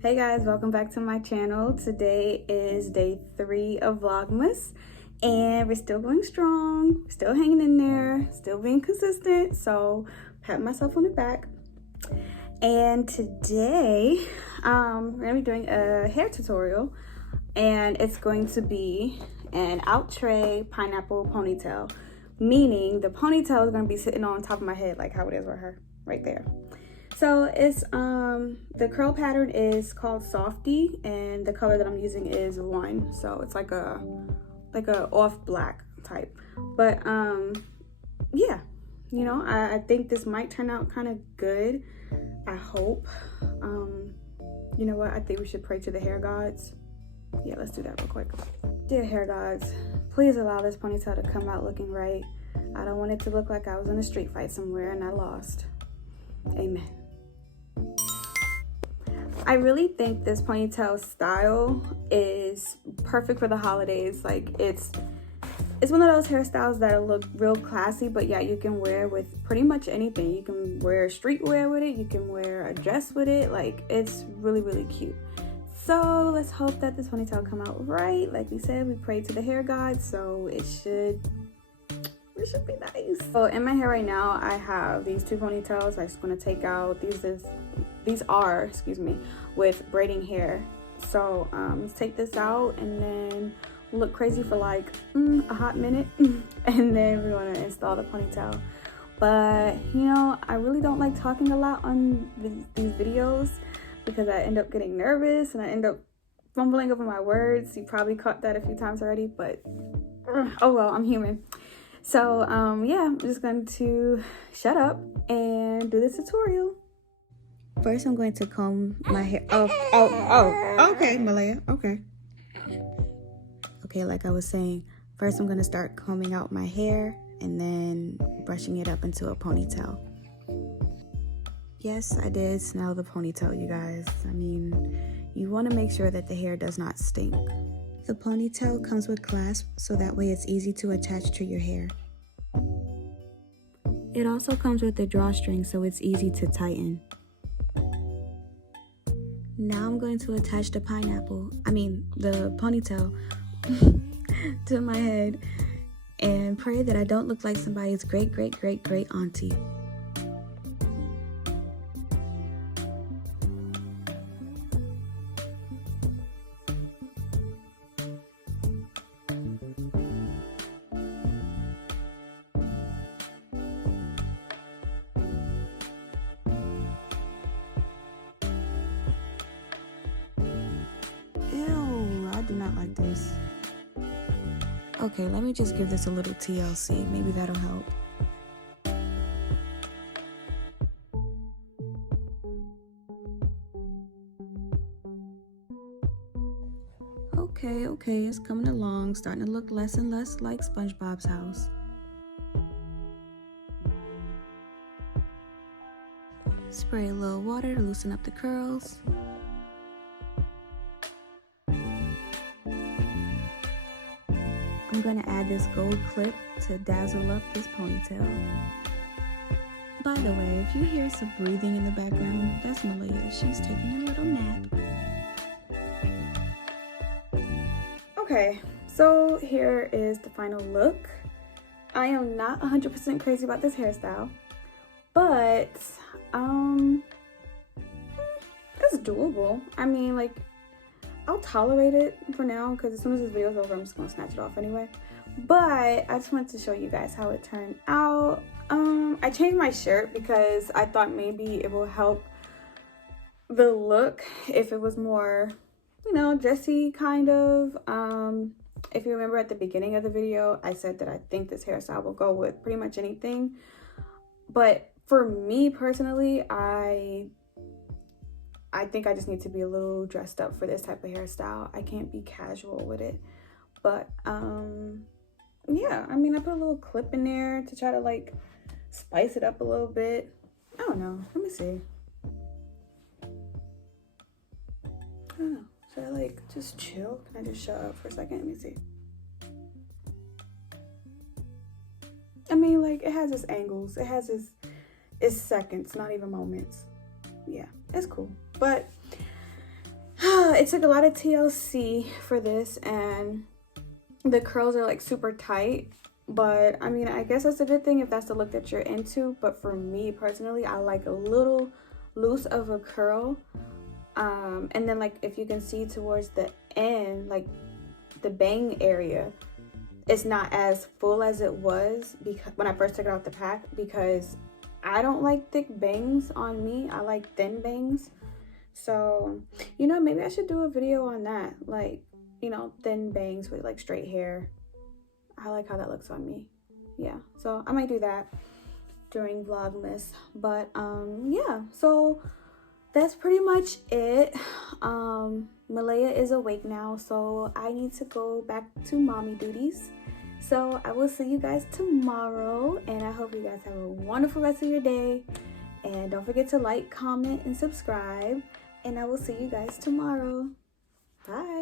Hey guys, welcome back to my channel. Today is day 3 of Vlogmas and we're still going strong, still hanging in there, still being consistent, so pat myself on the back. And today we're gonna be doing a hair tutorial and it's going to be an Outre Pineapple Ponytail, meaning the ponytail is going to be sitting on top of my head like how it is with her right there. So it's the curl pattern is called Softie and the color that I'm using is 1. So it's like a off black type. But yeah, you know, I think this might turn out kind of good. I hope. You know what? I think we should pray to the hair gods. Yeah, let's do that real quick. Dear hair gods, please allow this ponytail to come out looking right. I don't want it to look like I was in a street fight somewhere and I lost. Amen. I really think this ponytail style is perfect for the holidays. Like it's one of those hairstyles that look real classy, but yeah, you can wear with pretty much anything. You can wear streetwear with it, you can wear a dress with it. Like it's really, really cute. So let's hope that this ponytail come out right. Like we said, we prayed to the hair gods, so it should be nice. So in my hair right now, I have these 2 ponytails. I'm just gonna take out these are, excuse me, with braiding hair. So let's take this out and then look crazy for like a hot minute and then we're gonna install the ponytail. But you know, I really don't like talking a lot on these videos because I end up getting nervous and I end up fumbling over my words. You probably caught that a few times already, but oh well, I'm human. So yeah, I'm just going to shut up and do this tutorial. First, I'm going to comb my hair. Oh, okay, Malaya, okay. Okay, like I was saying, first I'm going to start combing out my hair and then brushing it up into a ponytail. Yes, I did smell the ponytail, you guys. I mean, you want to make sure that the hair does not stink. The ponytail comes with clasps, so that way it's easy to attach to your hair. It also comes with a drawstring, so it's easy to tighten. Now I'm going to attach the ponytail to my head and pray that I don't look like somebody's great auntie. Ew, I do not like this. Okay, let me just give this a little TLC. Maybe that'll help. Okay, it's coming along. Starting to look less and less like SpongeBob's house. Spray a little water to loosen up the curls. I'm going to add this gold clip to dazzle up this ponytail. By the way, if you hear some breathing in the background, that's Malaya. She's taking a little nap. Okay, so here is the final look. I am not 100% crazy about this hairstyle, but it's doable. I mean, like, I'll tolerate it for now because as soon as this video is over, I'm just gonna snatch it off anyway. But I just wanted to show you guys how it turned out. I changed my shirt because I thought maybe it will help the look if it was more, you know, dressy kind of. If you remember at the beginning of the video, I said that I think this hairstyle will go with pretty much anything. But for me personally, I think I just need to be a little dressed up for this type of hairstyle. I can't be casual with it. But yeah, I mean, I put a little clip in there to try to like spice it up a little bit. I don't know. Let me see. I don't know. Should I like just chill? Can I just shut up for a second? Let me see. I mean, like, it has its angles. It has its seconds, not even moments. Yeah, it's cool. But it took a lot of TLC for this, and the curls are like super tight. But I mean, I guess that's a good thing if that's the look that you're into. But for me personally, I like a little loose of a curl. And then like if you can see towards the end, like the bang area, it's not as full as it was because when I first took it out the pack, because I don't like thick bangs on me. I like thin bangs. So, you know, maybe I should do a video on that, like, you know, thin bangs with like straight hair. I like how that looks on me. Yeah, so I might do that during Vlogmas. But yeah, so that's pretty much it. Malaya is awake now, so I need to go back to mommy duties. So I will see you guys tomorrow, and I hope you guys have a wonderful rest of your day. And don't forget to like, comment, and subscribe. And I will see you guys tomorrow. Bye.